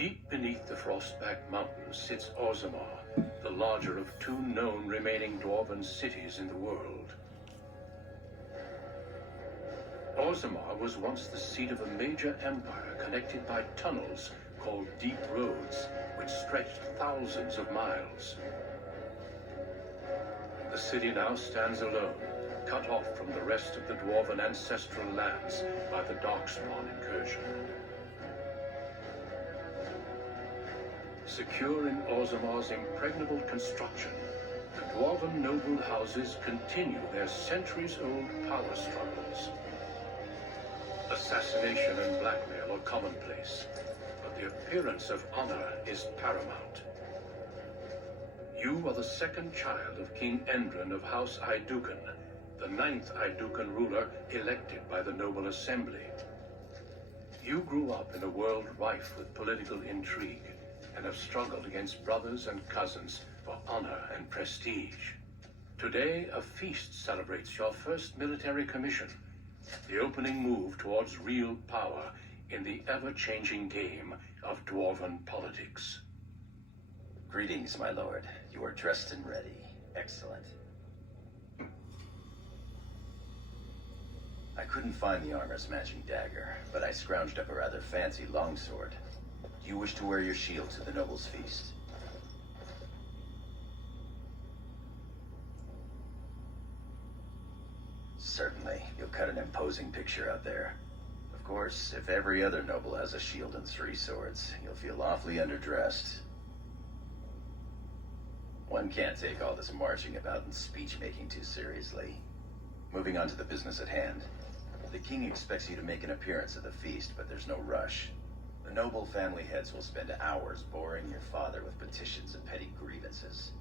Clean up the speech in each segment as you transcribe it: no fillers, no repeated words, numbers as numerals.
Deep beneath the Frostback Mountains sits Orzammar, the larger of two known remaining dwarven cities in the world. Orzammar was once the seat of a major empire connected by tunnels called Deep Roads, which stretched thousands of miles. The city now stands alone, cut off from the rest of the dwarven ancestral lands by the Darkspawn incursion. Secure in Orzammar's impregnable construction, the dwarven noble houses continue their centuries-old power struggles. Assassination and blackmail are commonplace, but the appearance of honor is paramount. You are the second child of King Endrin of House Aidukan, the 9th Aidukan ruler elected by the Noble Assembly. You grew up in a world rife with political intrigue, and have struggled against brothers and cousins for honor and prestige. Today, a feast celebrates your first military commission, the opening move towards real power in the ever-changing game of dwarven politics. Greetings, my lord. You are dressed and ready. Excellent. I couldn't find the armor's matching dagger, but I scrounged up a rather fancy longsword. Do you wish to wear your shield to the noble's feast? Certainly. You'll cut an imposing picture out there. Of course, if every other noble has a shield and 3 swords, you'll feel awfully underdressed. One can't take all this marching about and speech-making too seriously. Moving on to the business at hand. The king expects you to make an appearance at the feast, but there's no rush. The noble family heads will spend hours boring your father with petitions and petty grievances.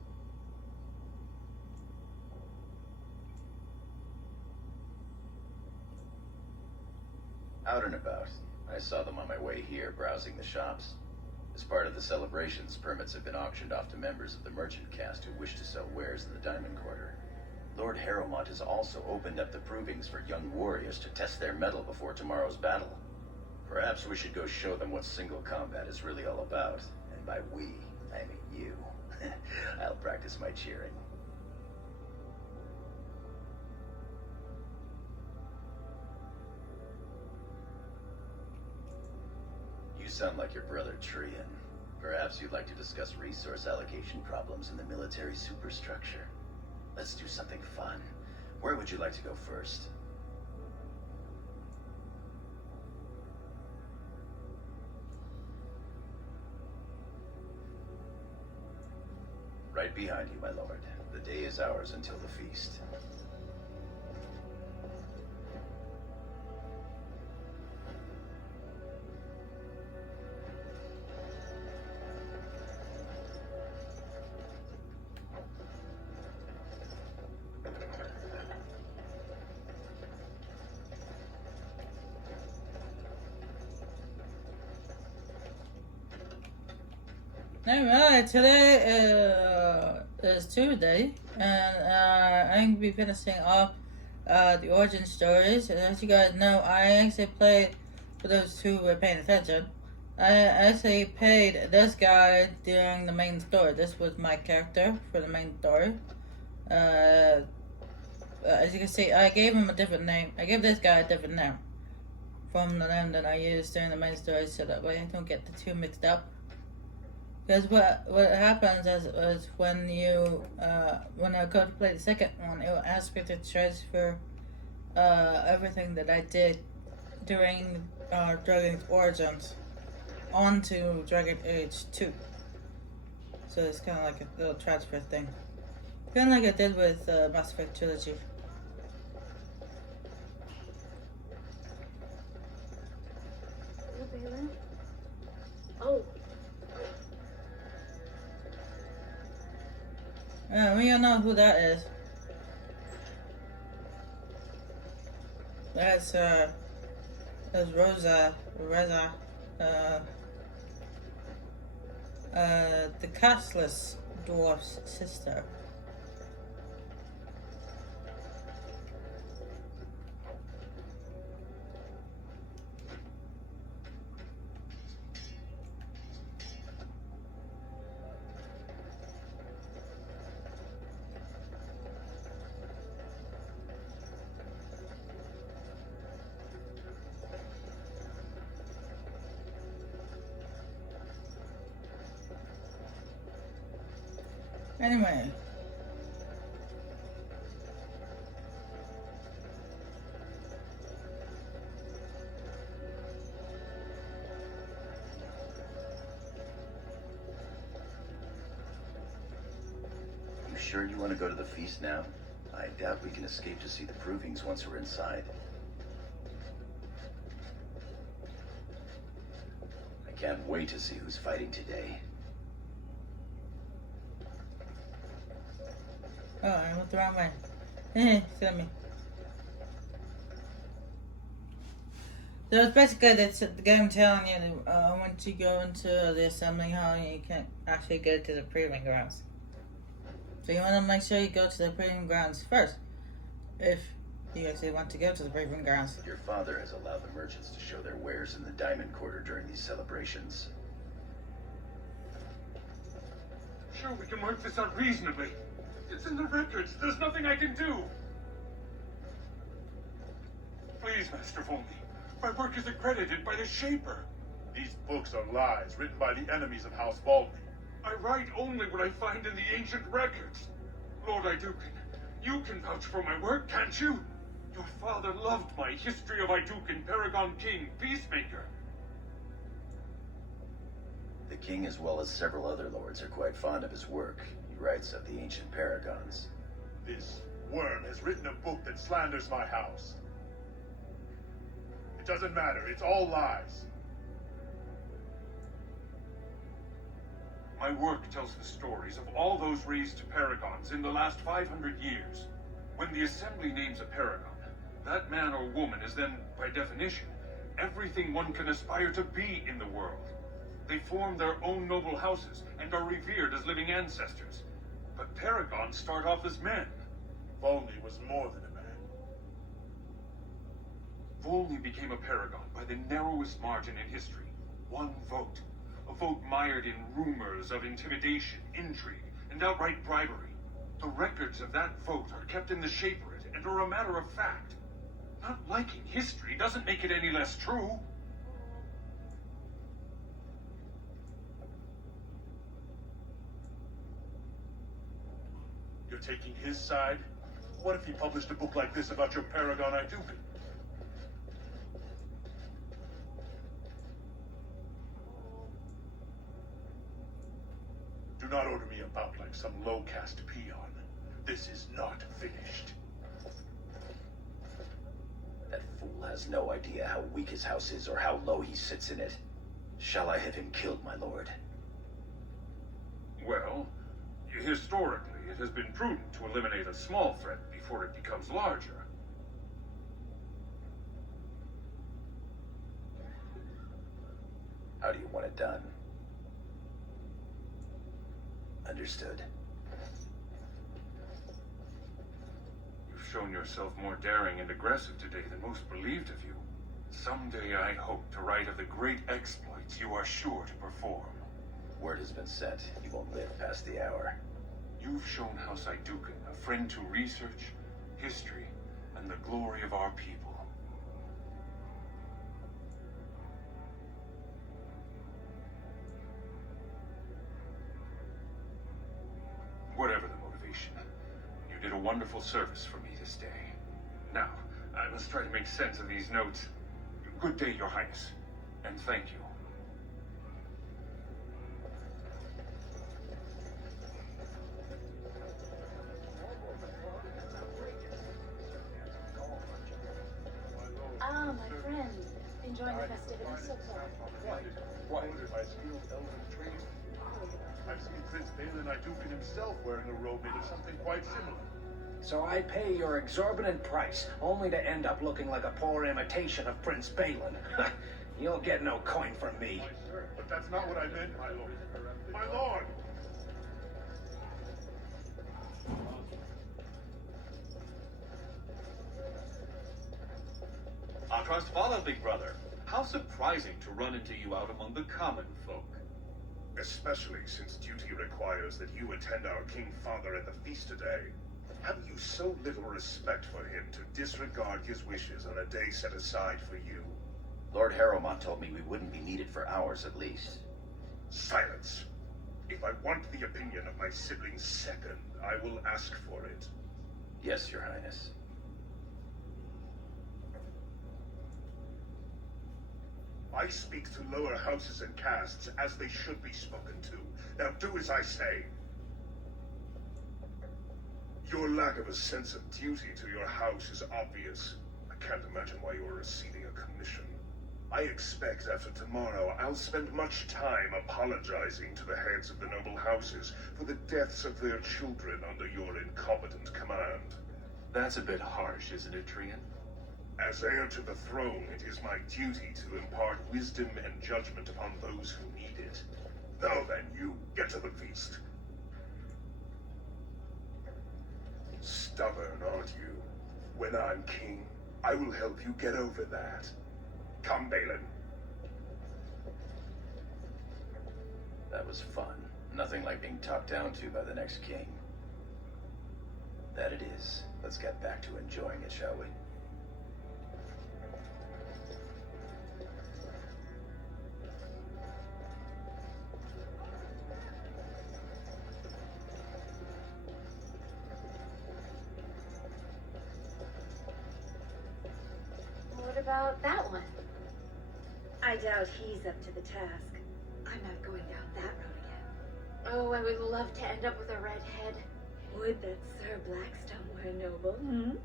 Out and about. I saw them on my way here, browsing the shops. As part of the celebrations, permits have been auctioned off to members of the merchant caste who wish to sell wares in the Diamond Quarter. Lord Harrowmont has also opened up the provings for young warriors to test their mettle before tomorrow's battle. Perhaps we should go show them what single combat is really all about. And by we, I mean you. I'll practice my cheering. You sound like your brother Trian. Perhaps you'd like to discuss resource allocation problems in the military superstructure. Let's do something fun. Where would you like to go first? Right behind you, my lord. The day is ours until the feast. Alright, today is Tuesday, and I'm going to be finishing off the origin stories. And as you guys know, I actually played, for those who were paying attention, I actually played this guy during the main story. This was my character for the main story. As you can see, I gave him a different name. I gave this guy a different name from the name that I used during the main story, so that way I don't get the two mixed up. Because what happens is when you when I go to play the second one, it will ask me to transfer everything that I did during Dragon's Origins onto Dragon Age 2. So it's kind of like a little transfer thing, kind of like I did with Mass Effect Trilogy. Oh. We all know who that is. That's Reza, the castless dwarf's sister. Anyway. You sure you want to go to the feast now? I doubt we can escape to see the provings once we're inside. I can't wait to see who's fighting today. Oh, I went the wrong way. Eh, send me. So it's basically the game telling you once you go into the assembly hall, you can't actually go to the proving grounds. So you want to make sure you go to the proving grounds first, if you actually want to go to the proving grounds. Your father has allowed the merchants to show their wares in the Diamond Quarter during these celebrations. Sure, we can work this out reasonably. It's in the records. There's nothing I can do. Please, Master Volney. My work is accredited by the Shaper. These books are lies written by the enemies of House Volney. I write only what I find in the ancient records. Lord Iduken, you can vouch for my work, can't you? Your father loved my History of Iduken, Paragon King, Peacemaker. The king, as well as several other lords, are quite fond of his work. He writes of the ancient paragons. This worm has written a book that slanders my house. It doesn't matter, it's all lies. My work tells the stories of all those raised paragons in the last 500 years. When the Assembly names a paragon, that man or woman is then, by definition, everything one can aspire to be in the world. They form their own noble houses and are revered as living ancestors. But paragons start off as men. Volney was more than a man. Volney became a paragon by the narrowest margin in history. One vote. A vote mired in rumors of intimidation, intrigue, and outright bribery. The records of that vote are kept in the Shaperate and are a matter of fact. Not liking history doesn't make it any less true. You're taking his side? What if he published a book like this about your paragon Iduken? Do not order me about like some low-caste peon. This is not finished. That fool has no idea how weak his house is or how low he sits in it. Shall I have him killed, my lord? Well, historically, it has been prudent to eliminate a small threat before it becomes larger. How do you want it done? Understood. You've shown yourself more daring and aggressive today than most believed of you. Someday I hope to write of the great exploits you are sure to perform. Word has been sent. You won't live past the hour. You've shown House Iduken a friend to research, history, and the glory of our people. Whatever the motivation, you did a wonderful service for me this day. Now, I must try to make sense of these notes. Good day, Your Highness, and thank you. Ah, my friend. Enjoying the festivities so far? Why did my skilled elven training? I've seen Prince Balin Iduken himself wearing a robe made of something quite similar. So I pay your exorbitant price, only to end up looking like a poor imitation of Prince Balin. You'll get no coin from me. But that's not what I meant, my lord. My lord! Our trust follow, big brother. How surprising to run into you out among the common folk. Especially since duty requires that you attend our King Father at the feast today. Have you so little respect for him to disregard his wishes on a day set aside for you? Lord Harrowmont told me we wouldn't be needed for hours at least. Silence. If I want the opinion of my sibling's second, I will ask for it. Yes, Your Highness. I speak to lower houses and castes as they should be spoken to. Now do as I say. Your lack of a sense of duty to your house is obvious. I can't imagine why you are receiving a commission. I expect after tomorrow I'll spend much time apologizing to the heads of the noble houses for the deaths of their children under your incompetent command. That's a bit harsh, isn't it, Trian? As heir to the throne, it is my duty to impart wisdom and judgment upon those who need it. Now then, you, get to the feast. Stubborn, aren't you? When I'm king, I will help you get over that. Come, Balin. That was fun. Nothing like being talked down to by the next king. That it is. Let's get back to enjoying it, shall we? What about that one? I doubt he's up to the task. I'm not going down that road again. Oh, I would love to end up with a red head. Would that Sir Blackstone were a noble, hmm?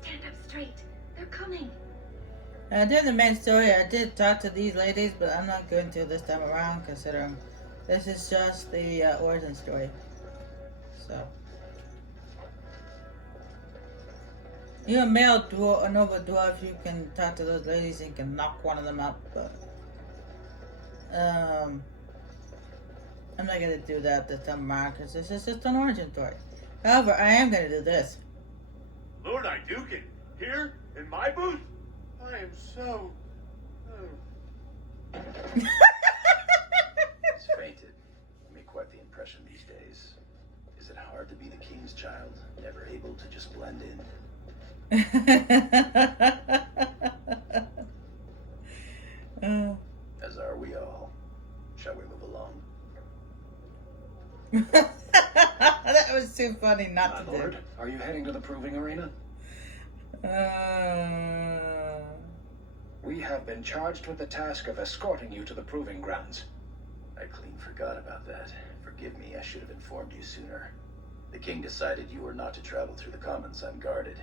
Stand up straight. They're coming. During the main story, I did talk to these ladies, but I'm not going to this time around, considering this is just the origin story. So, you're a male dwarf, a noble dwarf. You can talk to those ladies and can knock one of them out, but I'm not gonna do that this time around because this is just an origin story. However, I am gonna do this. Lord Idukin, here in my booth? I am so... He's fainted. You make quite the impression these days. Is it hard to be the king's child, never able to just blend in? As are we all. Shall we move along? That was too funny not My to lord, do. are you heading to the proving arena? We have been charged with the task of escorting you to the proving grounds. I clean forgot about that. Forgive me, I should have informed you sooner. The king decided you were not to travel through the commons unguarded.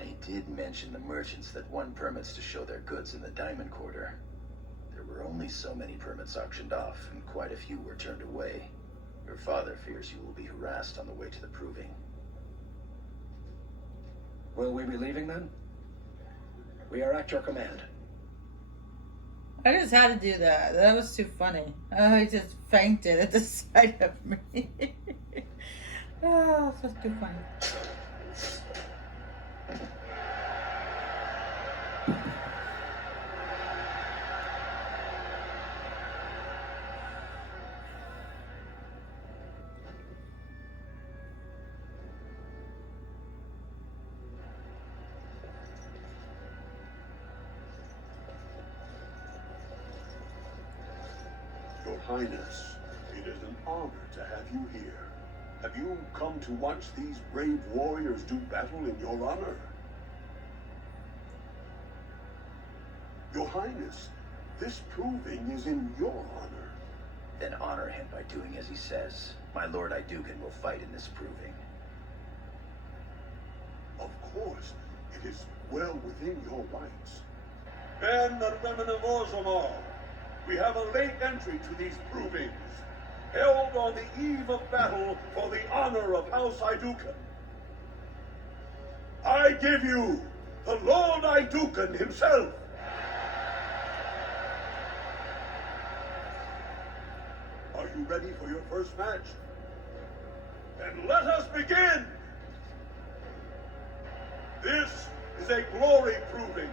I did mention the merchants that won permits to show their goods in the Diamond Quarter. There were only so many permits auctioned off, and quite a few were turned away. Your father fears you will be harassed on the way to the proving. Will we be leaving then? We are at your command. I just had to do that. That was too funny. I just fainted at the sight of me. Oh, that's too funny. Your Highness, it is an honor to have you here. Have you come to watch these brave warriors do battle in your honor? Your Highness, this proving is in your honor. Then honor him by doing as he says. My Lord Idukin will fight in this proving. Of course, it is well within your rights. Men and women of Orzammar, we have a late entry to these provings, held on the eve of battle for the honor of House Idukan. I give you the Lord Idukan himself. Are you ready for your first match? Then let us begin! This is a glory proving,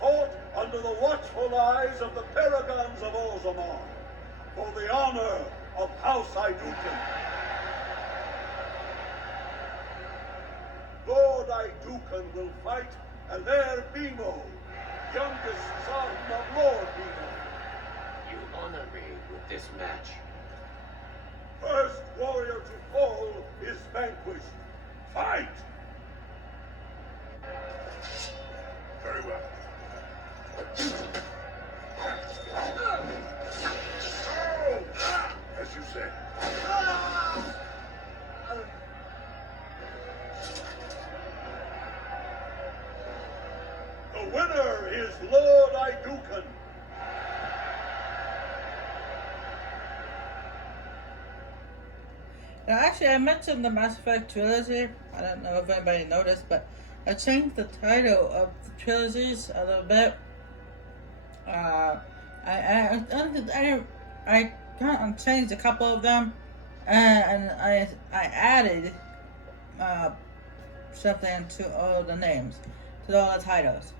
fought under the watchful eyes of the paragons of Orzammar, for the honor of House Idukan. Lord Idukan will fight Alair Bimo, youngest son of Lord Bimo. you honor me with this match? First warrior to fall is vanquished. Fight! Very well. As you said. The winner is Lord Idukan. Now, actually, I mentioned the Mass Effect trilogy. I don't know if anybody noticed, but I changed the title of the trilogies a little bit. I kind of changed a couple of them, and I added something to all the names, to all the titles.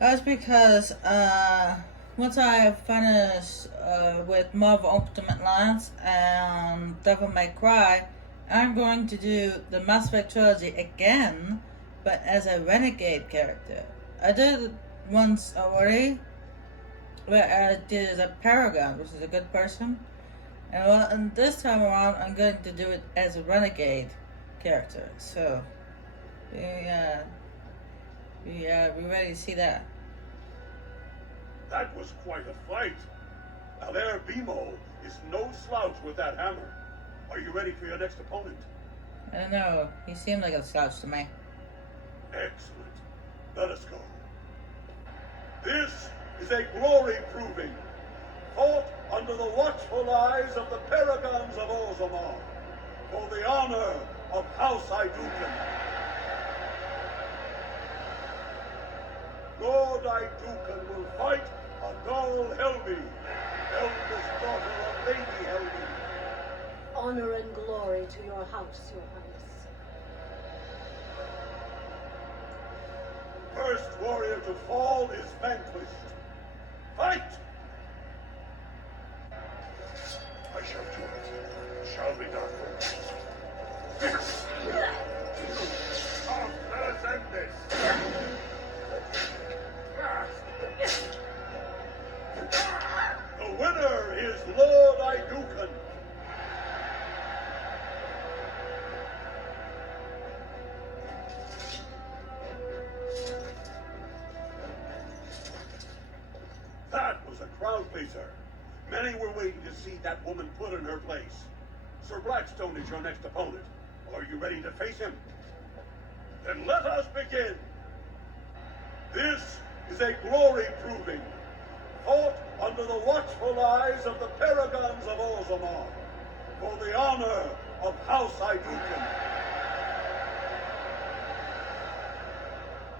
That's because once I finish with Marvel Ultimate Alliance and Devil May Cry, I'm going to do the Mass Effect trilogy again, but as a renegade character. I did it once already, but I did it as a Paragon, which is a good person. And this time around, I'm going to do it as a renegade character. So, yeah, be ready to see that. That was quite a fight. Now there, Bimo is no slouch with that hammer. Are you ready for your next opponent? I don't know. He seemed like a slouch to me. Excellent. Let us go. This is a glory proving, fought under the watchful eyes of the Paragons of Orzammar, for the honor of House Idukan. Lord Idukan will fight Adol Helmi, eldest daughter of Lady Helmi. Honor and glory to your house, your highness. First warrior to fall is vanquished. Fight! I shall do it. Shall be done. Let us end this. The winner is Lord Idukan. That was a crowd pleaser. Many were waiting to see that woman put in her place. Sir Blackstone is your next opponent. Are you ready to face him? Then let us begin. This is a glory proving, fought under the watchful eyes of the Paragons of Orzammar, for the honor of House Idukan.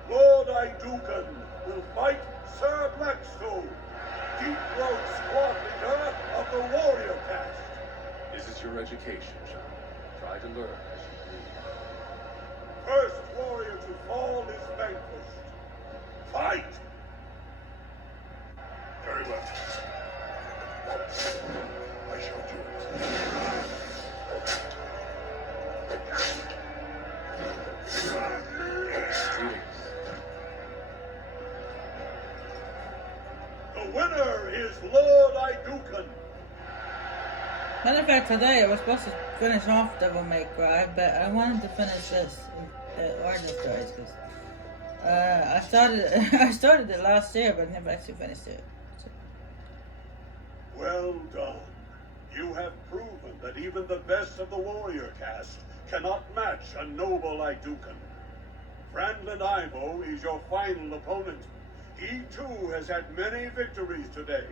Lord Idukan will fight Sir Blackstone, deep-throat squad leader of the warrior caste. This is your education, John. Try to learn as you breathe. First warrior to fall is vanquished. Fight! Very well. I shall do it. Greetings. The winner is Lord Idukan. Matter of fact, today I was supposed to finish off Devil May Cry, but I wanted to finish this, Origin Stories, because I started it last year, but never actually finished it. So. Well done. You have proven that even the best of the warrior caste cannot match a noble Idukan. Franklin Ivo is your final opponent. He too has had many victories today.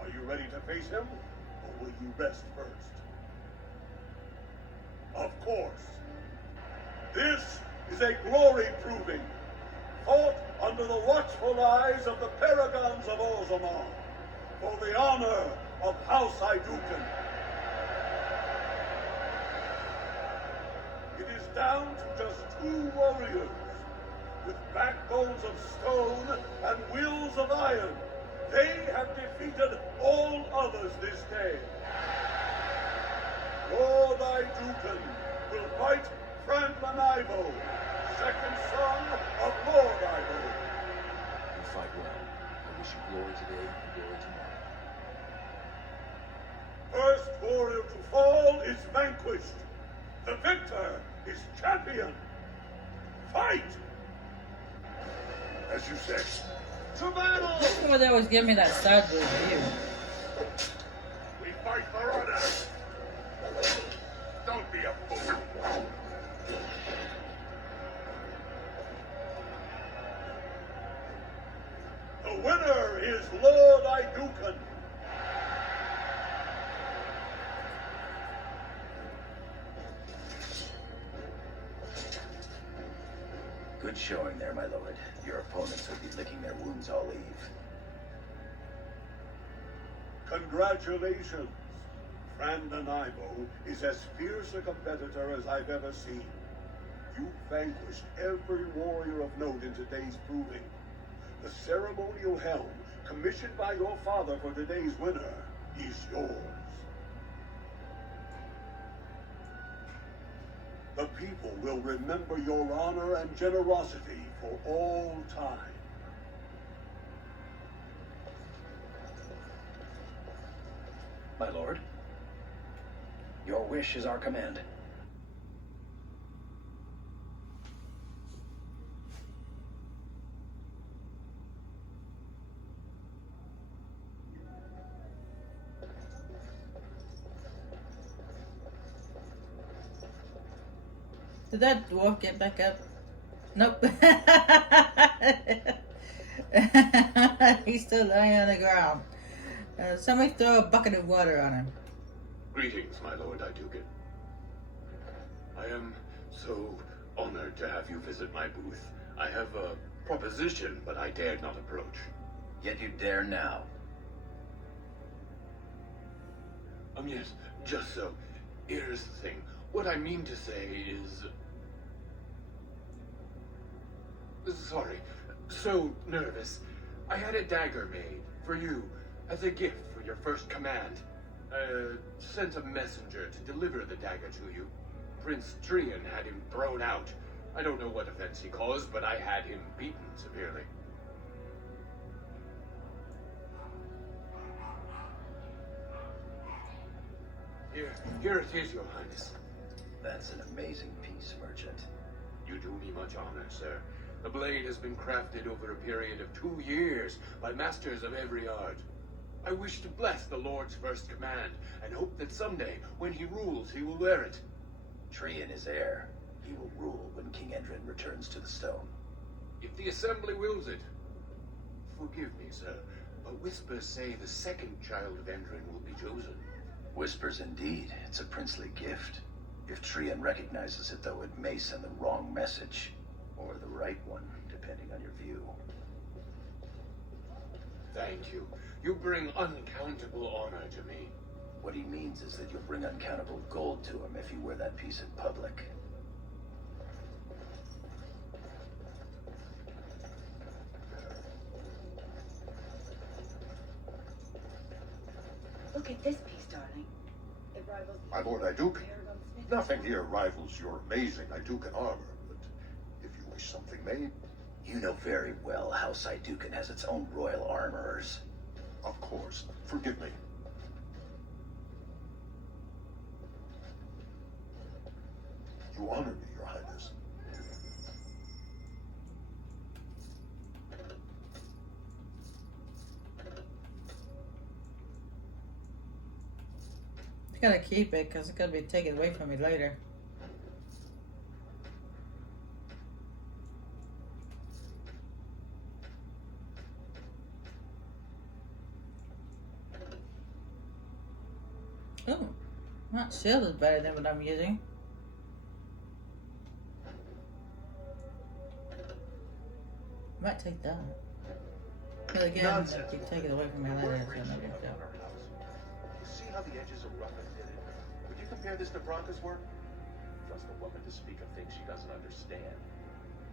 Are you ready to face him, or will you rest first? Of course. This is a glory proving, fought under the watchful eyes of the Paragons of Orzammar, for the honor of House Idukan. It is down to just 2 warriors, with backbones of stone and wills of iron. They have defeated all others this day. Lord Idukan will fight Franklin Ivo, second son of Lord Ivo. You fight well. I wish you glory today and glory tomorrow. First warrior to fall is vanquished. The victor is champion. Fight! As you said. To battle! People would always give me that sad review. We fight for honor. Don't be a fool. The winner is Lord Idukan. Good showing there, my lord. Your opponents will be licking their wounds all eve. Congratulations. Fran Nanaimo is as fierce a competitor as I've ever seen. You vanquished every warrior of note in today's proving. The ceremonial helm, commissioned by your father for today's winner, is yours. The people will remember your honor and generosity for all time. My lord, your wish is our command. Did that dwarf get back up? Nope. He's still laying on the ground. Somebody throw a bucket of water on him. Greetings, my lord Idukan. I am so honored to have you visit my booth. I have a proposition, but I dared not approach. Yet you dare now. Yes, just so. Here's the thing. What I mean to say is... Sorry. So nervous. I had a dagger made for you as a gift for your first command. Sent a messenger to deliver the dagger to you. Prince Trian had him thrown out. I don't know what offense he caused, but I had him beaten severely. Here it is, Your Highness. That's an amazing piece, merchant. You do me much honor, sir. The blade has been crafted over a period of 2 years by masters of every art. I wish to bless the Lord's first command, and hope that someday, when he rules, he will wear it. Trian is heir. He will rule when King Endrin returns to the stone. If the Assembly wills it. Forgive me, sir, but whispers say the second child of Endrin will be chosen. Whispers indeed. It's a princely gift. If Trian recognizes it, though, it may send the wrong message. Or the right one, depending on your view. Thank you. You bring uncountable honor to me. What he means is that you'll bring uncountable gold to him if you wear that piece in public. Look at this piece, darling. It rivals... My lord Idukan, Paragon Smith. nothing here rivals your amazing Idukan armor, but if you wish something made... You know very well House Idukan has its own royal armorers. Of course. Forgive me. You honor me, Your Highness. I gotta keep it because it's gonna be taken away from me later. Oh, that shield is better than what I'm using. Might take that. But again, if you take it away from me later, so maybe I don't. You see how the edges are rough and pitted? Would you compare this to Bronca's work? Trust a woman to speak of things she doesn't understand.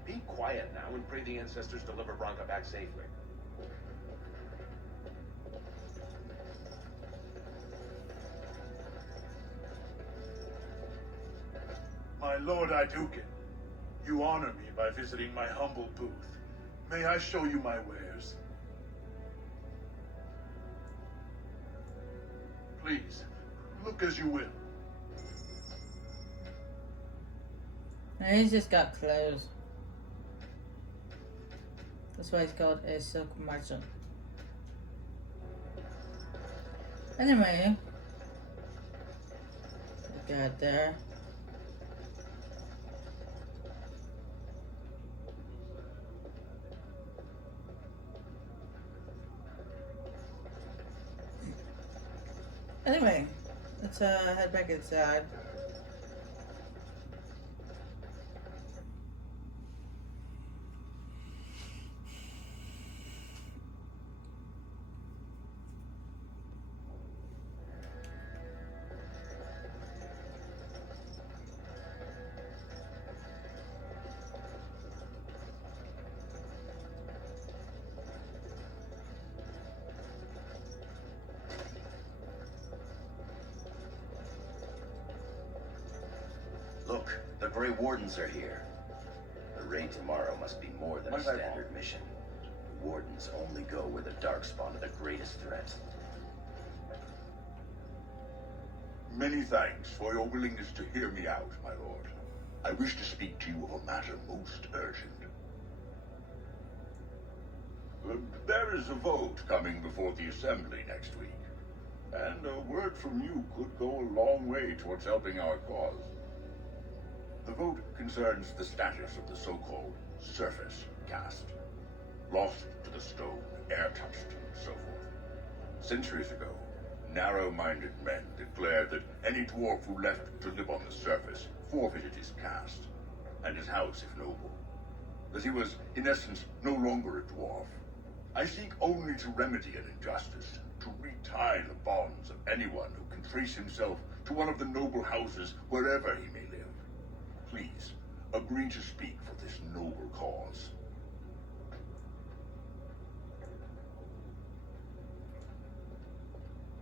Be quiet now and pray the ancestors deliver Bronca back safely. My lord Idukan, you honor me by visiting my humble booth. May I show you my wares? Please, Look as you will. And he's just got clothes. That's why he's called a silk merchant. Anyway, we got there. Anyway, let's head back inside. Look, the Grey Wardens are here. The raid tomorrow must be more than a standard mission. The Wardens only go where the Darkspawn are the greatest threat. Many thanks for your willingness to hear me out, my lord. I wish to speak to you of a matter most urgent. There is a vote coming before the Assembly next week, and a word from you could go a long way towards helping our cause. The vote concerns the status of the so-called surface caste. Lost to the stone, air-touched, and so forth. Centuries ago, narrow-minded men declared that any dwarf who left to live on the surface forfeited his caste, and his house if noble. That he was, in essence, no longer a dwarf. I seek only to remedy an injustice, to retie the bonds of anyone who can trace himself to one of the noble houses wherever he may live. Please, agree to speak for this noble cause.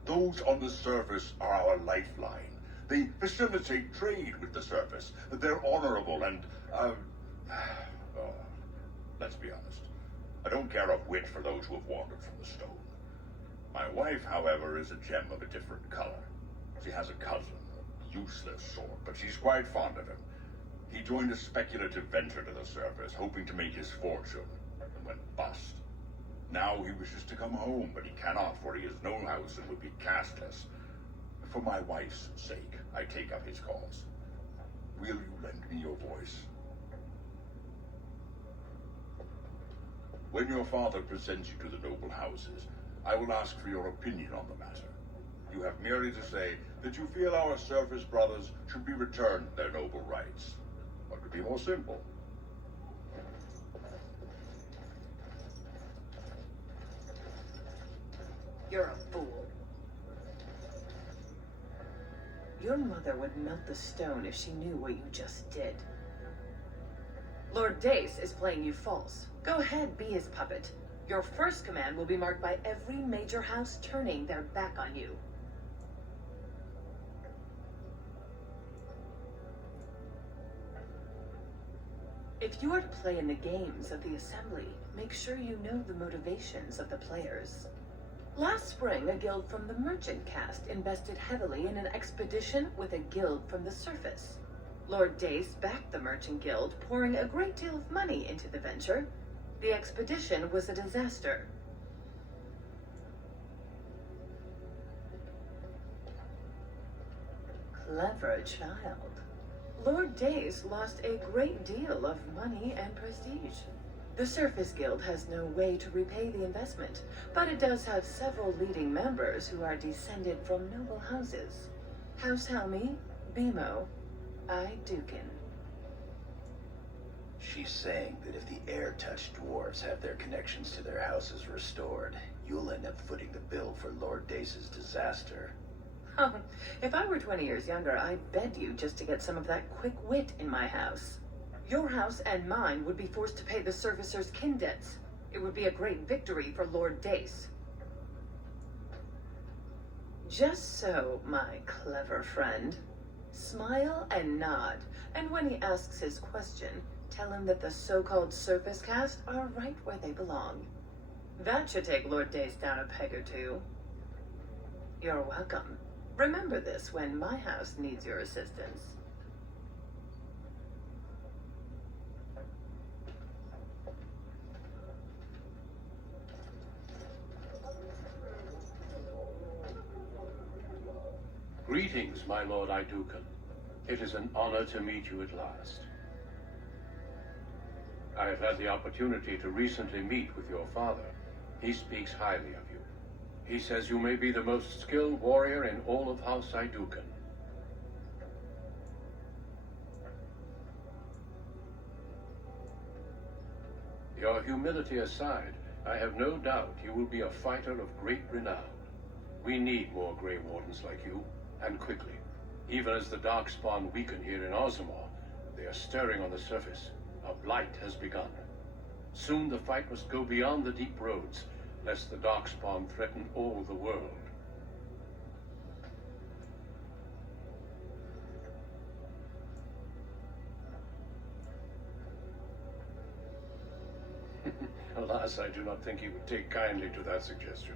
Those on the surface are our lifeline. They facilitate trade with the surface. They're honorable and, let's be honest. I don't care a whit for those who have wandered from the stone. My wife, however, is a gem of a different color. She has a cousin, a useless sort, but she's quite fond of him. He joined a speculative venture to the surface, hoping to make his fortune, and went bust. Now he wishes to come home, but he cannot, for he has no house and would be casteless. For my wife's sake, I take up his cause. Will you lend me your voice? When your father presents you to the noble houses, I will ask for your opinion on the matter. You have merely to say that you feel our surface brothers should be returned their noble rights. What could be more simple? You're a fool. Your mother would melt the stone if she knew what you just did. Lord Dace is playing you false. Go ahead, be his puppet. Your first command will be marked by every major house turning their back on you. If you are to play in the games of the Assembly, make sure you know the motivations of the players. Last spring, a guild from the merchant caste invested heavily in an expedition with a guild from the surface. Lord Dace backed the merchant guild, pouring a great deal of money into the venture. The expedition was a disaster. Clever child. Lord Dace lost a great deal of money and prestige. The Surface Guild has no way to repay the investment, but it does have several leading members who are descended from noble houses. House Helmi, Bimo, Dukin. She's saying that if the air-touched dwarves have their connections to their houses restored, you'll end up footing the bill for Lord Dace's disaster. Oh, if I were 20 years younger, I'd bed you just to get some of that quick wit in my house. Your house and mine would be forced to pay the servicers' kin debts. It would be a great victory for Lord Dace. Just so, my clever friend. Smile and nod, and when he asks his question, tell him that the so-called surface caste are right where they belong. That should take Lord Dace down a peg or two. You're welcome. Remember this when my house needs your assistance. Greetings, my lord Idukan. It is an honor to meet you at last. I have had the opportunity to recently meet with your father. He speaks highly of you. He says you may be the most skilled warrior in all of House Idukan. Your humility aside, I have no doubt you will be a fighter of great renown. We need more Grey Wardens like you, and quickly. Even as the Darkspawn weaken here in Ozamar, they are stirring on the surface. A blight has begun. Soon the fight must go beyond the deep roads, lest the Darkspawn threaten all the world. Alas, I do not think he would take kindly to that suggestion.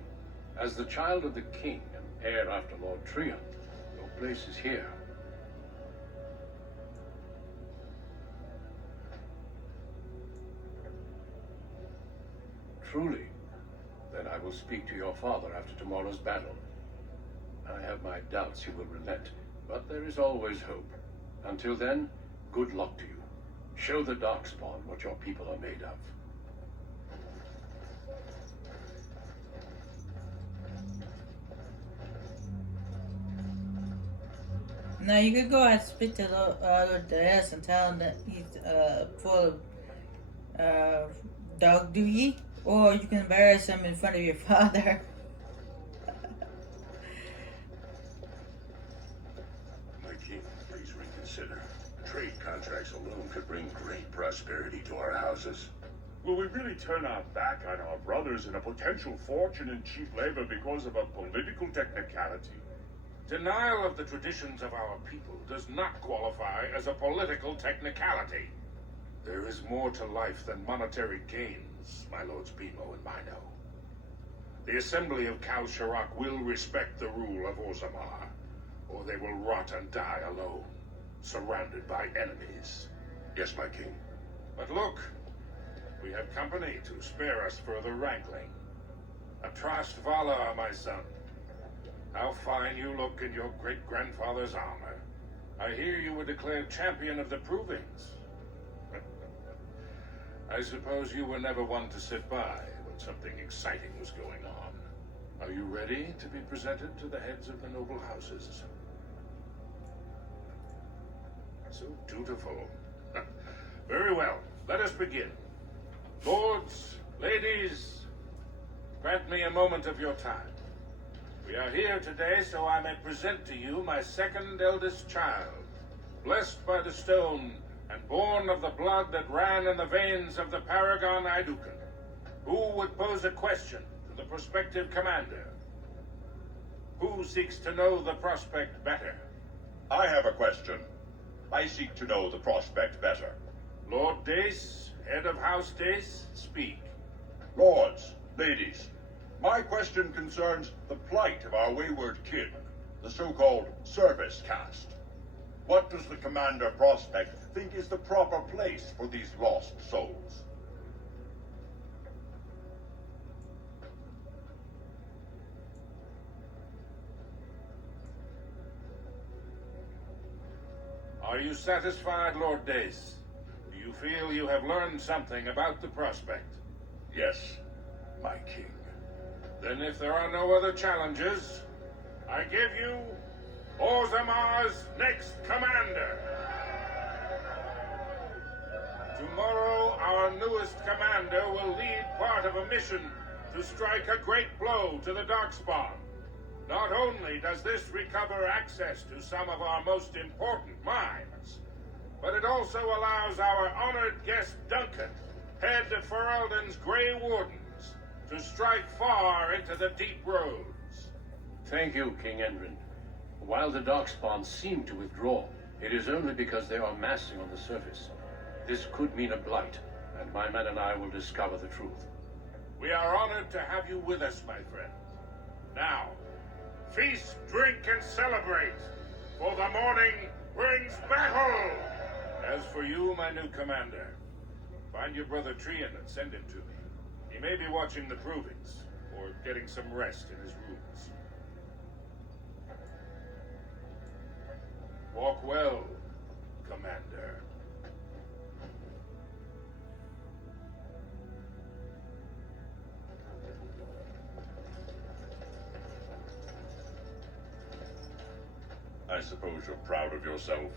As the child of the king and heir after Lord Trion, your place is here. Truly? Then I will speak to your father after tomorrow's battle. I have my doubts he will relent, but there is always hope. Until then, good luck to you. Show the Darkspawn what your people are made of. Now you could go and speak to Lord Dwarf and tell him that he's full of dog doogie, or you can embarrass him in front of your father. My king, please reconsider. Trade contracts alone could bring great prosperity to our houses. Will we really turn our back on our brothers and a potential fortune in cheap labor because of a political technicality? Denial of the traditions of our people does not qualify as a political technicality. There is more to life than monetary gains, my lords Bimo and Mino. The Assembly of Kal Sharak will respect the rule of Ozamar, or they will rot and die alone, surrounded by enemies. Yes, my king. But look, we have company to spare us further wrangling. Atrast Vala, my son. How fine you look in your great-grandfather's armor. I hear you were declared champion of the Provings. I suppose you were never one to sit by when something exciting was going on. Are you ready to be presented to the heads of the noble houses? So dutiful. Very well, let us begin. Lords, ladies, grant me a moment of your time. We are here today so I may present to you my second eldest child, blessed by the stone and born of the blood that ran in the veins of the paragon Idukan. Who would pose a question to the prospective commander? Who seeks to know the prospect better? I have a question. I seek to know the prospect better. Lord Dace, head of House Dace, speak. Lords, ladies, my question concerns the plight of our wayward kin, the so-called service caste. What does the Commander Prospect think is the proper place for these lost souls? Are you satisfied, Lord Dace? Do you feel you have learned something about the prospect? Yes, my king. Then if there are no other challenges, I give you Orzamar's next commander. Tomorrow, our newest commander will lead part of a mission to strike a great blow to the Darkspawn. Not only does this recover access to some of our most important mines, but it also allows our honored guest Duncan, head of Ferelden's Grey Wardens, to strike far into the deep roads. Thank you, King Endrin. While the Darkspawn seem to withdraw, it is only because they are massing on the surface. This could mean a blight, and my men and I will discover the truth. We are honored to have you with us, my friend. Now, Feast, drink, and celebrate, for the morning brings battle! As for you, my new commander, find your brother Trian and send him to me. He may be watching the provings, or getting some rest in his rooms. Walk well, Commander. I suppose you're proud of yourself.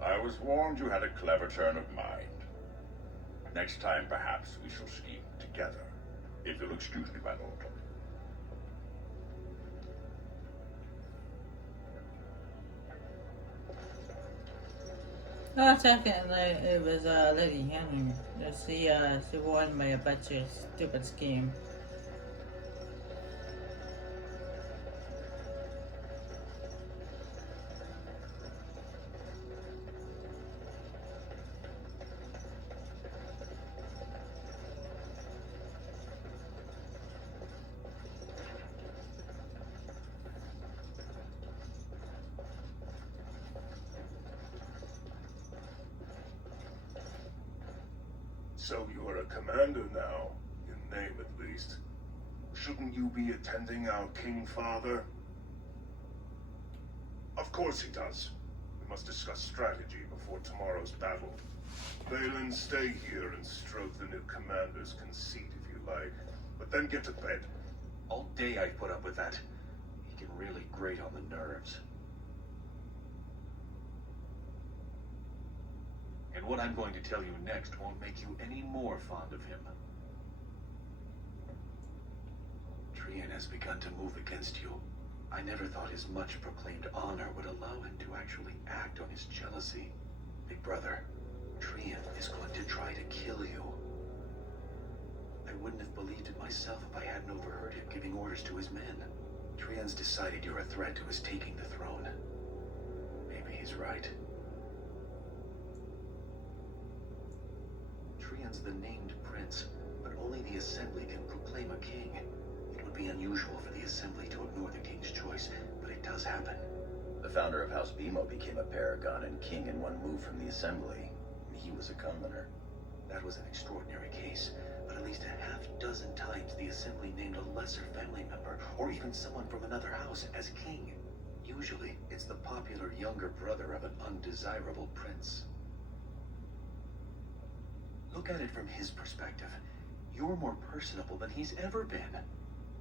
I was warned you had a clever turn of mind. Next time, perhaps, we shall scheme together. If you'll excuse me, my lord. Definitely, it was Lady Henry. She warned me about your stupid scheme. So you're a commander now, in name at least. Shouldn't you be attending our King Father? Of course he does. We must discuss strategy before tomorrow's battle. Balin, stay here and stroke the new commander's conceit if you like. But then get to bed. All day I've put up with that. He can really grate on the nerves. And what I'm going to tell you next won't make you any more fond of him. Trian has begun to move against you. I never thought his much proclaimed honor would allow him to actually act on his jealousy. Big brother, Trian is going to try to kill you. I wouldn't have believed it myself if I hadn't overheard him giving orders to his men. Trian's decided you're a threat to his taking the throne. Maybe he's right. Trian's the named prince, but only the Assembly can proclaim a king. It would be unusual for the Assembly to ignore the king's choice, but it does happen. The founder of House Bimo became a paragon and king in one move from the Assembly. He was a commoner. That was an extraordinary case, but at least a half dozen times the Assembly named a lesser family member, or even someone from another house, as king. Usually, it's the popular younger brother of an undesirable prince. Look at it from his perspective. You're more personable than he's ever been.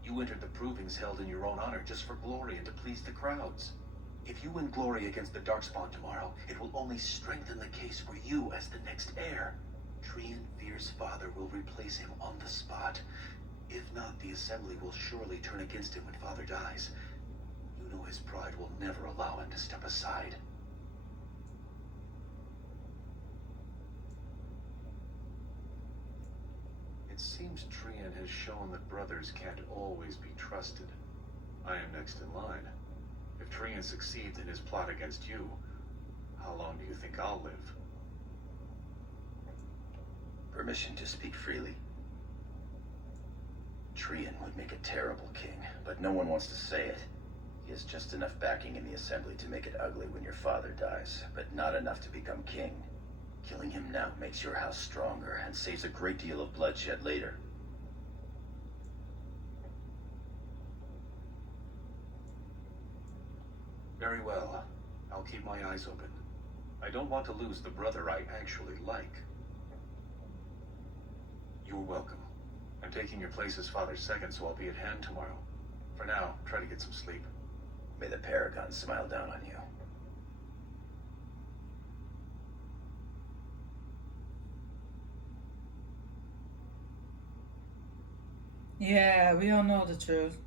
You entered the provings held in your own honor just for glory and to please the crowds. If you win glory against the Darkspawn tomorrow, it will only strengthen the case for you as the next heir. Trian Fear's father will replace him on the spot. If not, the Assembly will surely turn against him when father dies. You know his pride will never allow him to step aside. It seems Trian has shown that brothers can't always be trusted. I am next in line. If Trian succeeds in his plot against you, how long do you think I'll live? Permission to speak freely. Trian would make a terrible king, but no one wants to say it. He has just enough backing in the Assembly to make it ugly when your father dies, but not enough to become king. Killing him now makes your house stronger and saves a great deal of bloodshed later. Very well. I'll keep my eyes open. I don't want to lose the brother I actually like. You're welcome. I'm taking your place as father's second, so I'll be at hand tomorrow. For now, try to get some sleep. May the Paragon smile down on you. Yeah, we all know the truth.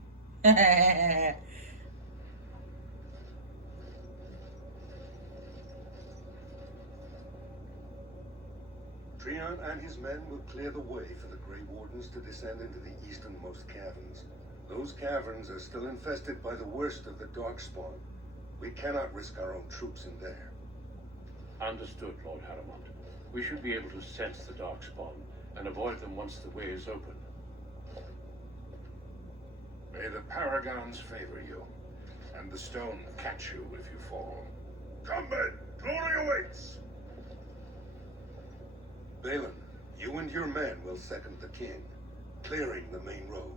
Trian and his men will clear the way for the Grey Wardens to descend into the easternmost caverns. Those caverns are still infested by the worst of the Darkspawn. We cannot risk our own troops in there. Understood, Lord Haramont. We should be able to sense the Darkspawn and avoid them once the way is open. May the Paragons favor you, and the stone catch you if you fall. Come, men! Glory awaits! Balin, you and your men will second the king, clearing the main road.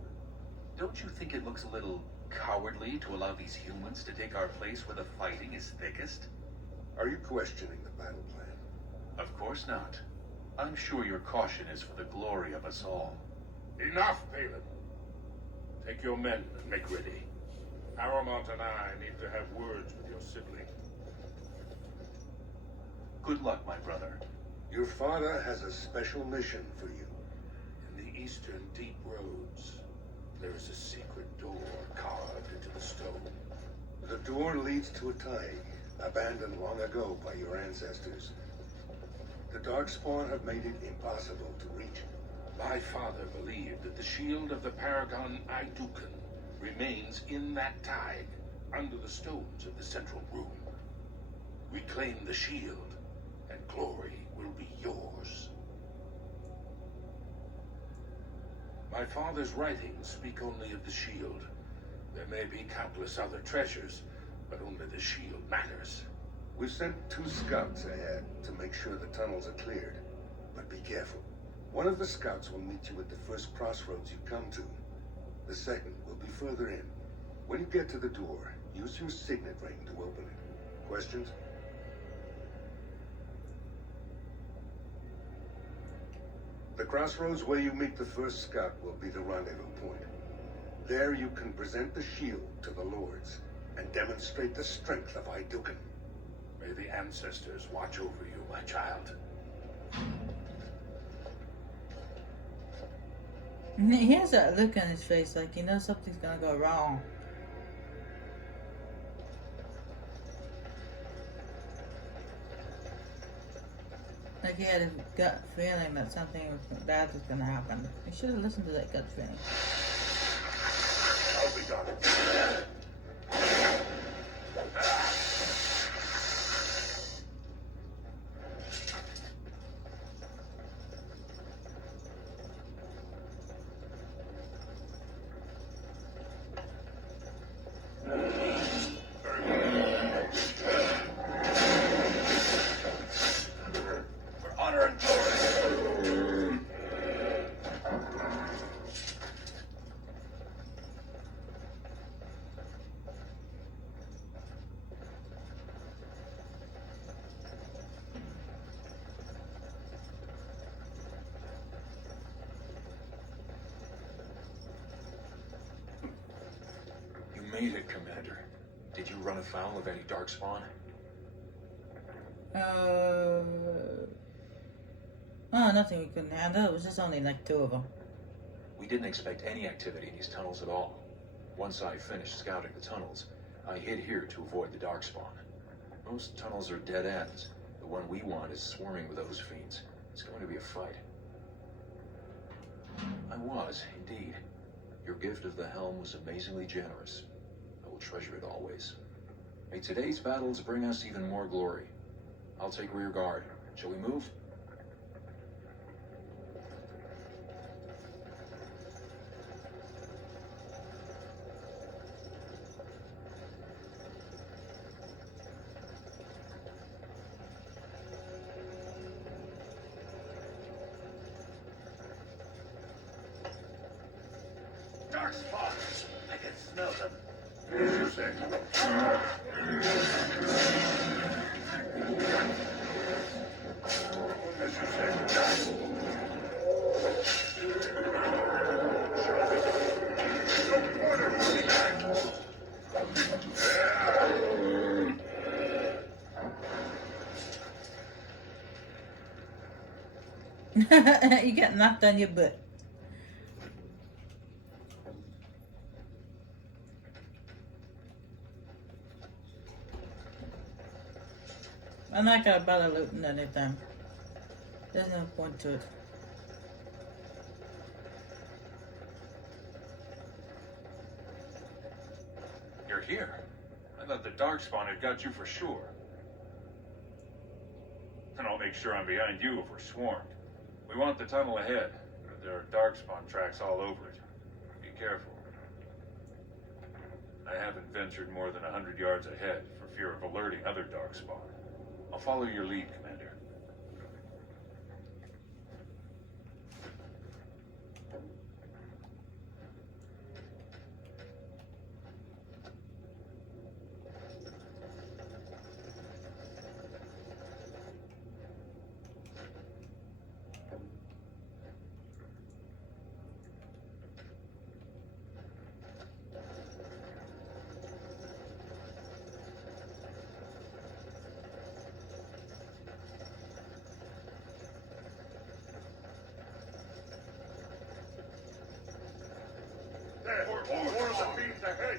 Don't you think it looks a little cowardly to allow these humans to take our place where the fighting is thickest? Are you questioning the battle plan? Of course not. I'm sure your caution is for the glory of us all. Enough, Balin. Take your men and make ready. Haramont and I need to have words with your sibling. Good luck, my brother. Your father has a special mission for you. In the eastern deep roads, there is a secret door carved into the stone. The door leads to a tide, abandoned long ago by your ancestors. The Darkspawn have made it impossible to reach it. My father believed that the shield of the Paragon Idukan remains in that tide, under the stones of the central room. Reclaim the shield, and glory will be yours. My father's writings speak only of the shield. There may be countless other treasures, but only the shield matters. We've sent 2 scouts ahead to make sure the tunnels are cleared. But be careful. One of the scouts will meet you at the first crossroads you come to. The second will be further in. When you get to the door, use your signet ring to open it. Questions? The crossroads where you meet the first scout will be the rendezvous point. There you can present the shield to the lords and demonstrate the strength of Idukan. May the ancestors watch over you, my child. He has that look on his face like he knows something's gonna go wrong. Like he had a gut feeling that something bad was gonna happen. He should have listened to that gut feeling. I'll be done. Made it, Commander. Did you run afoul of any Darkspawn? Oh, nothing we couldn't handle. It was just only like 2 of them. We didn't expect any activity in these tunnels at all. Once I finished scouting the tunnels, I hid here to avoid the Darkspawn. Most tunnels are dead ends. The one we want is swarming with those fiends. It's going to be a fight. I was, indeed. Your gift of the helm was amazingly generous. I will treasure it always. May today's battles bring us even more glory. I'll take rear guard. Shall we move? Darkspawn! I can smell them. As you say. As you say. You get knocked on your butt. I'm not gonna bother looting anything. There's no point to it. You're here. I thought the Darkspawn had got you for sure. make sure I'm behind you if we're swarmed. We want the tunnel ahead, but there are darkspawn tracks all over it. Be careful. I haven't ventured more than 100 yards ahead for fear of alerting other darkspawn. I'll follow your lead, Commander. There, more of the beams ahead.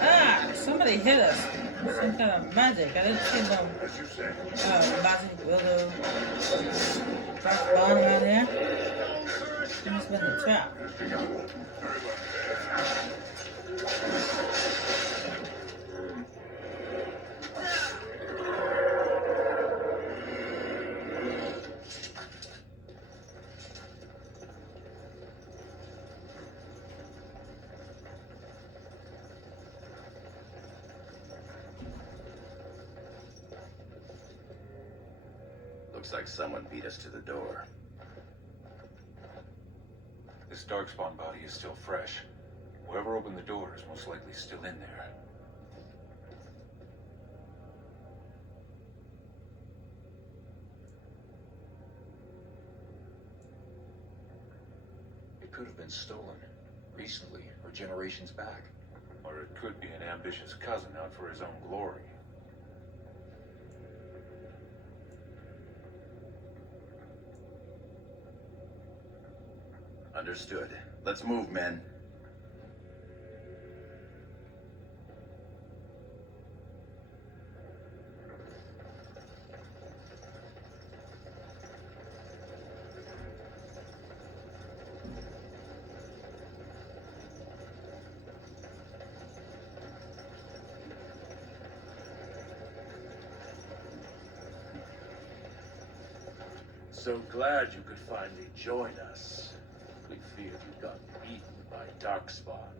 Ah, somebody hit us. Some kind of magic. I didn't see no magic willow dark bond around here. It must have been a trap. Looks like someone beat us to the door. This darkspawn body is still fresh. Whoever opened the door is most likely still in there. It could have been stolen. Recently, or generations back. Or it could be an ambitious cousin out for his own glory. Understood. Let's move, men. So glad you could finally join us. We feared you'd gotten beaten by Darkspawn.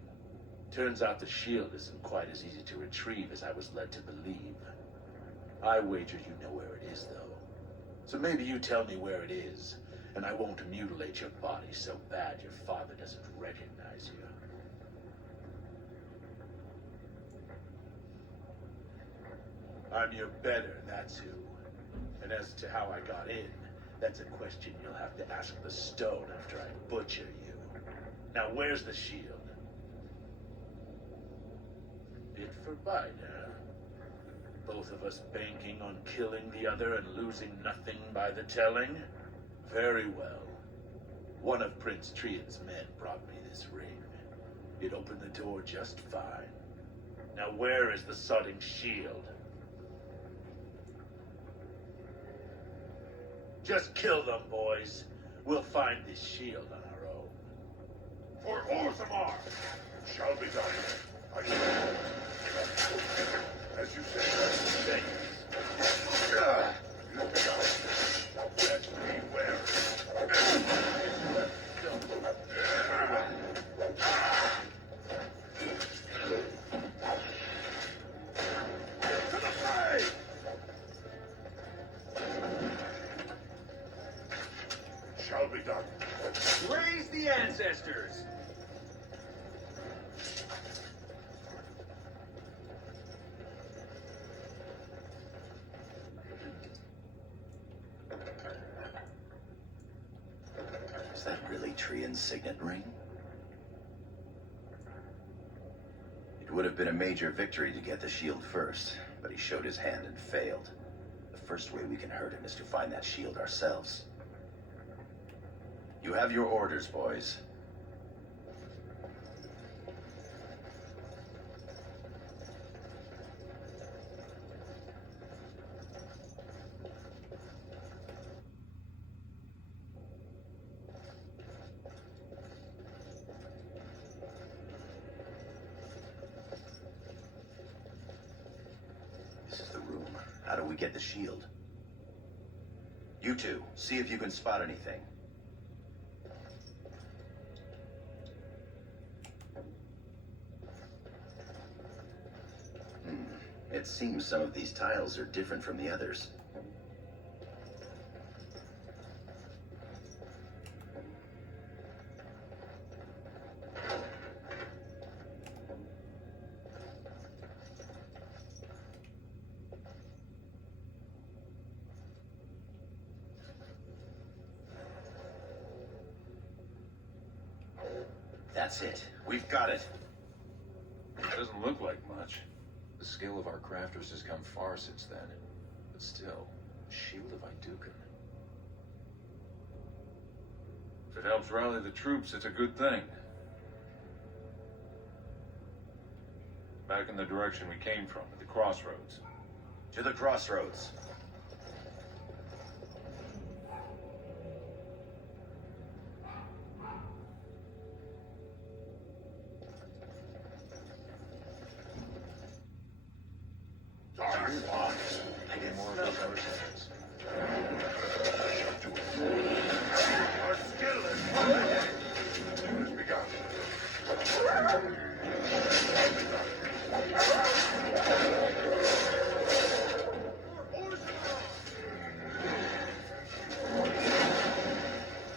Turns out the shield isn't quite as easy to retrieve as I was led to believe. I wager you know where it is, though. So maybe you tell me where it is, and I won't mutilate your body so bad your father doesn't recognize you. I'm your better, that's who. And as to how I got in, that's a question you'll have to ask the stone after I butcher you. Now, where's the shield? Bit for bite, huh? Both of us banking on killing the other and losing nothing by the telling? Very well. One of Prince Trian's men brought me this ring. It opened the door just fine. Now, where is the sodding shield? Just kill them, boys. We'll find this shield on our own. For Orzammar! Shall be done. I as you say. Let me wear to the fray! Shall be done. Raise the ancestors! Is that really Trian's signet ring? It would have been a major victory to get the shield first, but he showed his hand and failed. The first way we can hurt him is to find that shield ourselves. You have your orders, boys. get the shield. You two, see if you can spot anything. It seems some of these tiles are different from the others. That's it. We've got it. It doesn't look like much. The skill of our crafters has come far since then. But still, Shield of Iduken. If it helps rally the troops, it's a good thing. Back in the direction we came from, at the crossroads. To the crossroads. I get more of those mercenaries. Our skill has begun.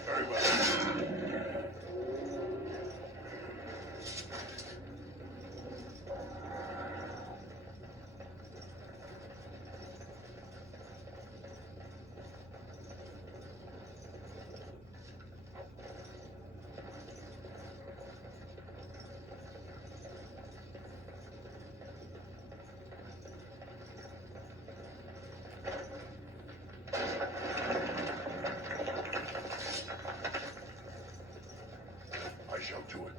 Very well. I shall do it.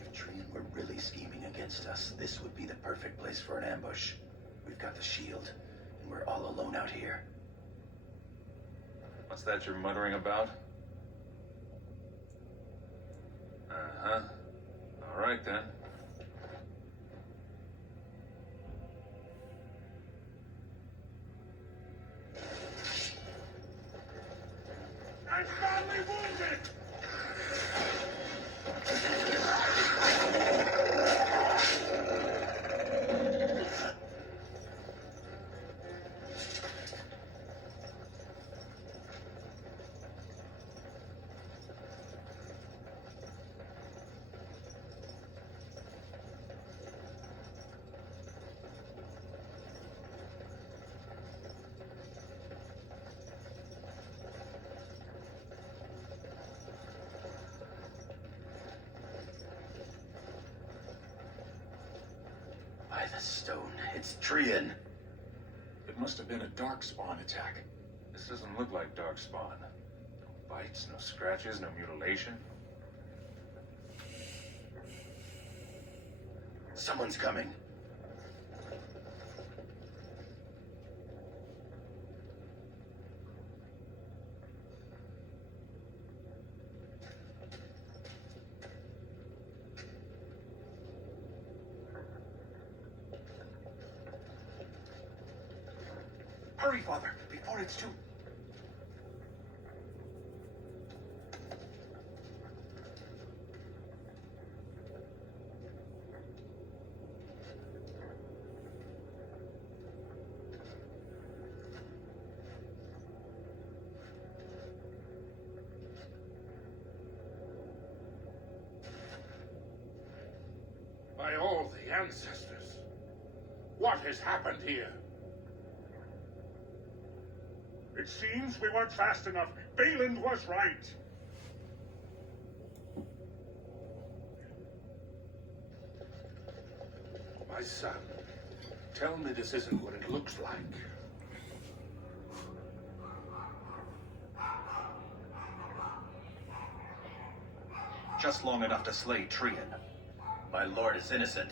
If Trian were really scheming against us, this would be the perfect place for an ambush. We've got the shield, and we're all alone out here. What's that you're muttering about? Uh-huh. All right, then. I'm badly wounded! By the stone, it's Trian. It must have been a darkspawn attack. This doesn't look like Darkspawn. No bites, no scratches, no mutilation. Someone's coming. Hurry, Father, before it's too... By all the ancestors, what has happened here? It seems we weren't fast enough. Balin was right. My son, tell me this isn't what it looks like. Just long enough to slay Trian. My lord is innocent.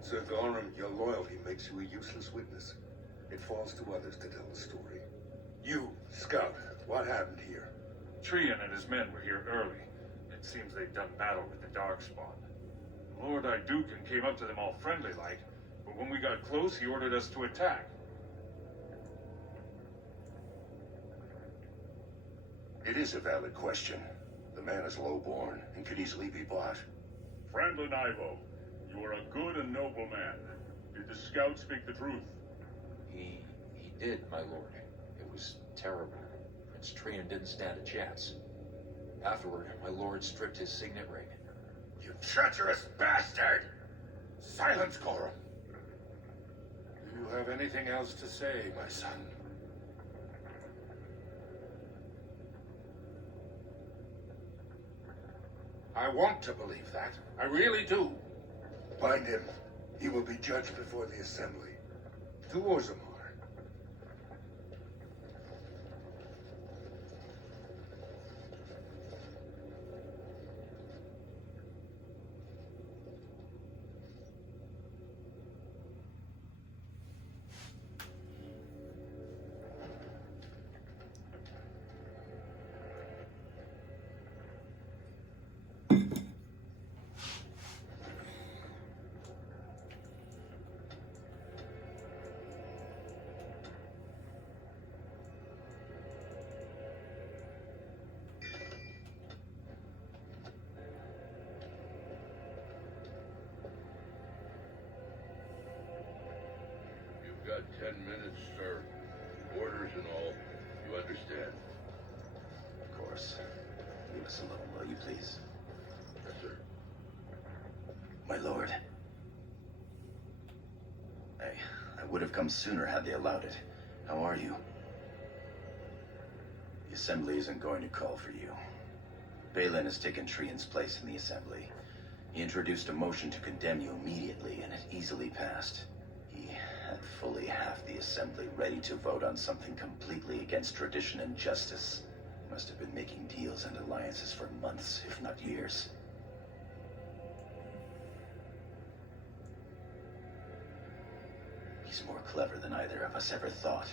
Sir Gorham, your loyalty makes you a useless witness. It falls to others to tell the story. You, Scout, what happened here? Trian and his men were here early. It seems they'd done battle with the Darkspawn. Lord Iduken came up to them all friendly-like, but when we got close, he ordered us to attack. It is a valid question. The man is lowborn and could easily be bought. Franklin Ivo, you are a good and noble man. Did the scout speak the truth? He did, my lord. It was terrible. Prince Trian didn't stand a chance. Afterward, my lord stripped his signet ring. You treacherous bastard! Silence, Gorham. Do you have anything else to say, my son? I want to believe that. I really do. Bind him. He will be judged before the assembly. To Orzammar. You've got 10 minutes, sir. Orders and all. You understand? Of course. Leave us alone, will you please? Yes, sir. My lord. I would have come sooner had they allowed it. How are you? The Assembly isn't going to call for you. Balin has taken Trian's place in the Assembly. He introduced a motion to condemn you immediately, and it easily passed. He had fully half the Assembly ready to vote on something completely against tradition and justice. He must have been making deals and alliances for months, if not years. He's more clever than either of us ever thought.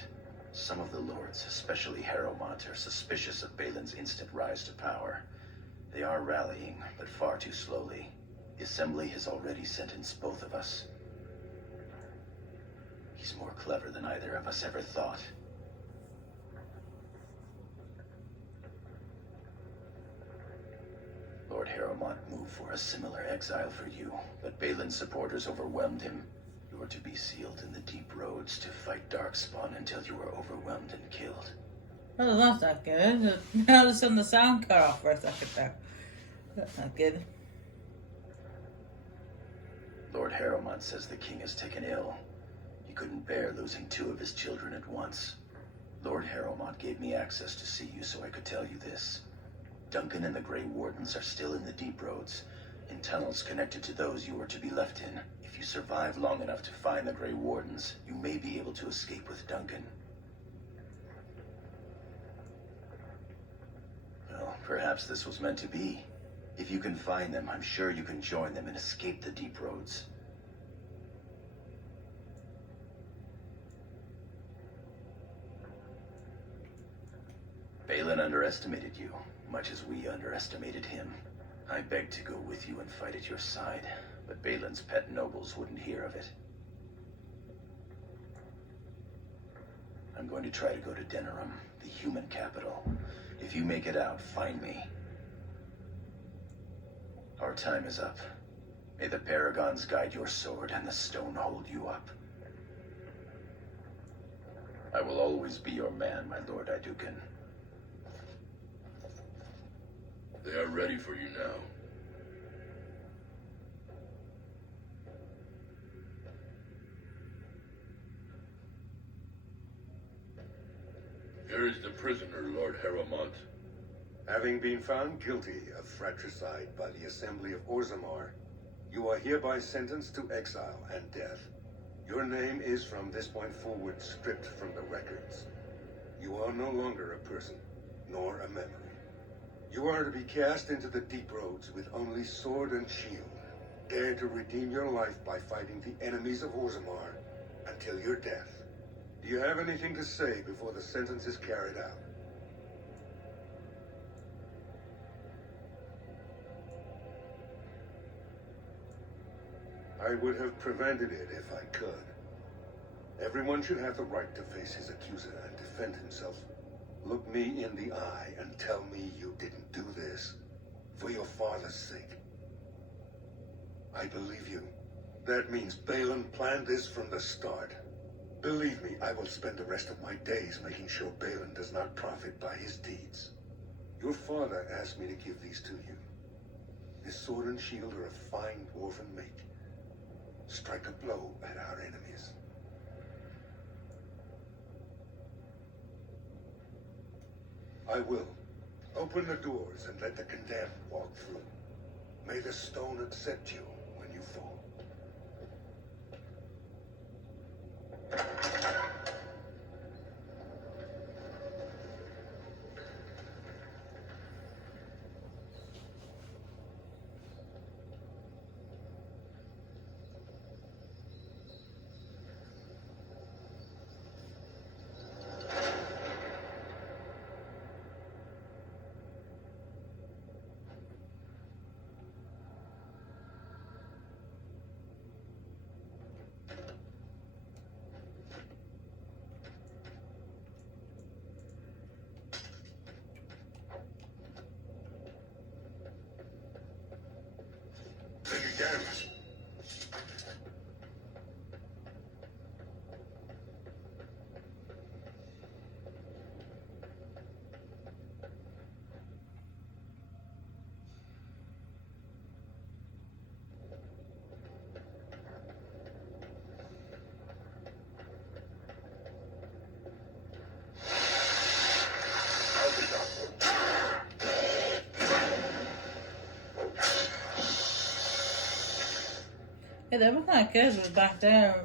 Some of the lords, especially Harrowmont, are suspicious of Balin's instant rise to power. They are rallying, but far too slowly. The Assembly has already sentenced both of us. He's more clever than either of us ever thought. Lord Harrowmont moved for a similar exile for you, but Balin's supporters overwhelmed him. You were to be sealed in the deep roads to fight Darkspawn until you were overwhelmed and killed. Oh, that's not good. All of a sudden the sound cut off for a second there. That's not good. Lord Harrowmont says the king is taken ill. He couldn't bear losing 2 of his children at once. Lord Harrowmont gave me access to see you so I could tell you this. Duncan and the Grey Wardens are still in the deep roads, in tunnels connected to those you were to be left in. If you survive long enough to find the Grey Wardens, you may be able to escape with Duncan. Well, perhaps this was meant to be. If you can find them, I'm sure you can join them and escape the deep roads. Balin underestimated you, much as we underestimated him. I begged to go with you and fight at your side, but Balin's pet nobles wouldn't hear of it. I'm going to try to go to Denerim, the human capital. If you make it out, find me. Our time is up. May the Paragons guide your sword and the stone hold you up. I will always be your man, my Lord Iduken. They are ready for you now. Here is the prisoner, Lord Harrowmont. Having been found guilty of fratricide by the Assembly of Orzammar, you are hereby sentenced to exile and death. Your name is from this point forward stripped from the records. You are no longer a person, nor a memory. You are to be cast into the deep roads with only sword and shield, Dare to redeem your life by fighting the enemies of Orzammar until your death. Do you have anything to say before the sentence is carried out? I would have prevented it if I could. Everyone should have the right to face his accuser and defend himself. Look me in the eye and tell me you didn't do this for your father's sake. I believe you. That means Balin planned this from the start. Believe me, I will spend the rest of my days making sure Balin does not profit by his deeds. Your father asked me to give these to you. This sword and shield are of fine dwarven make. Strike a blow at our enemies. I will. Open the doors and let the condemned walk through. May the stone accept you when you fall. Yeah, that was not good. Was back there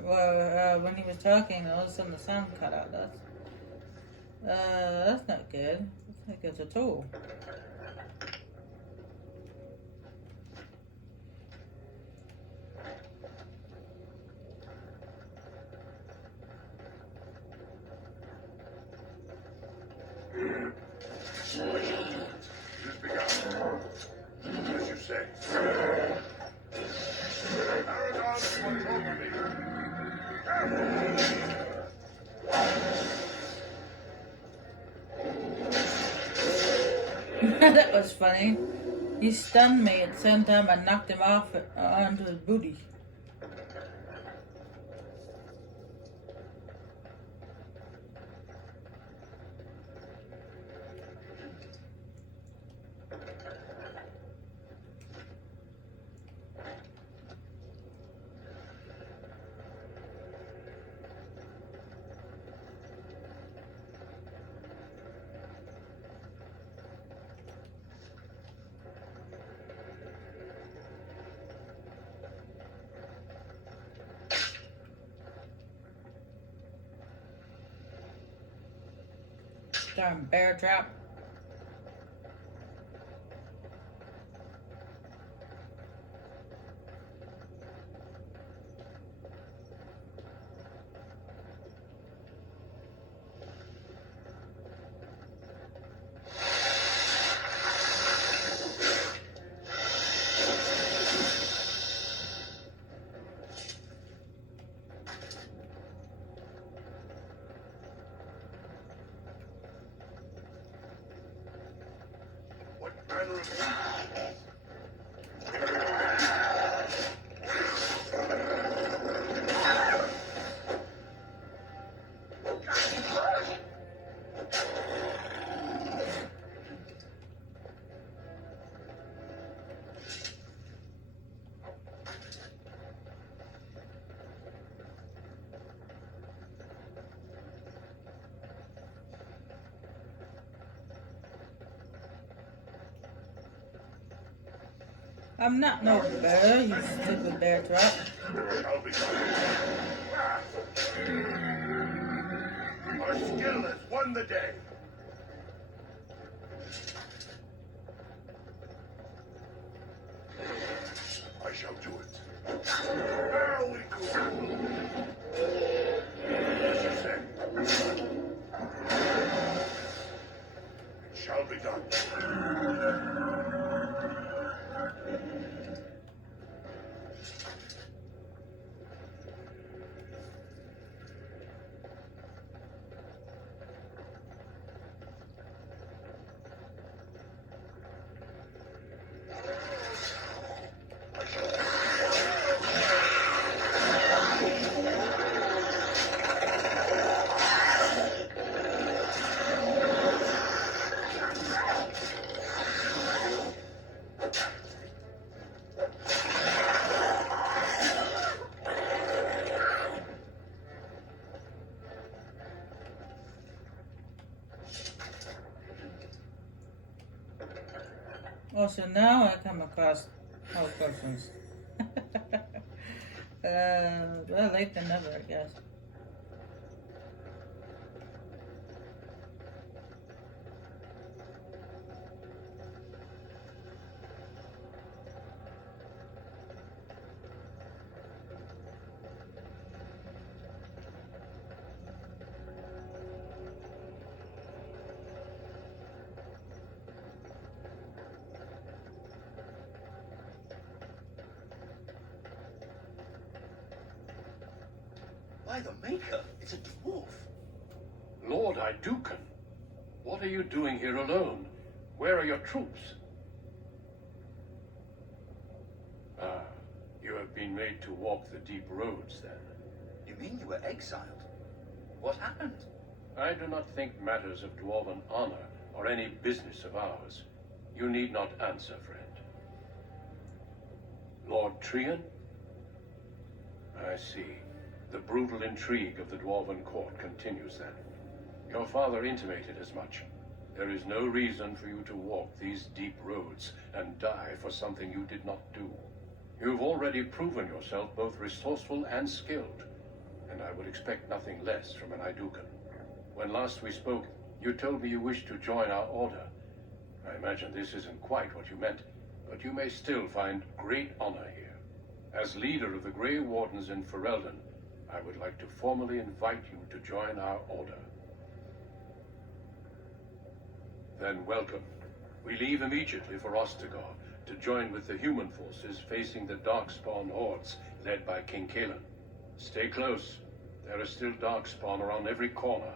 when he was talking, all of a sudden the sound cut out. That's not good. That's not good at all. As you say. That was funny. He stunned me at the same time I knocked him off onto his booty. Darn bear trap. I'm not no bear, you stupid bear trap. Our skill has won the day. I shall do it. There we go. As you say. It shall be done. Oh, so now I come across all persons. Well, late than never, I guess. By the Maker, it's a dwarf. Lord Iduken, what are you doing here alone? Where are your troops? Ah, you have been made to walk the deep roads, then. You mean you were exiled? What happened? I do not think matters of dwarven honor are any business of ours. You need not answer, friend. Lord Trian? I see. The brutal intrigue of the Dwarven court continues then. Your father intimated as much. There is no reason for you to walk these deep roads and die for something you did not do. You've already proven yourself both resourceful and skilled, and I would expect nothing less from an Iduken. When last we spoke, you told me you wished to join our order. I imagine this isn't quite what you meant, but you may still find great honor here. As leader of the Grey Wardens in Ferelden, I would like to formally invite you to join our order. Then welcome. We leave immediately for Ostagar to join with the human forces facing the Darkspawn hordes led by King Kaelan. Stay close. There is still Darkspawn around every corner.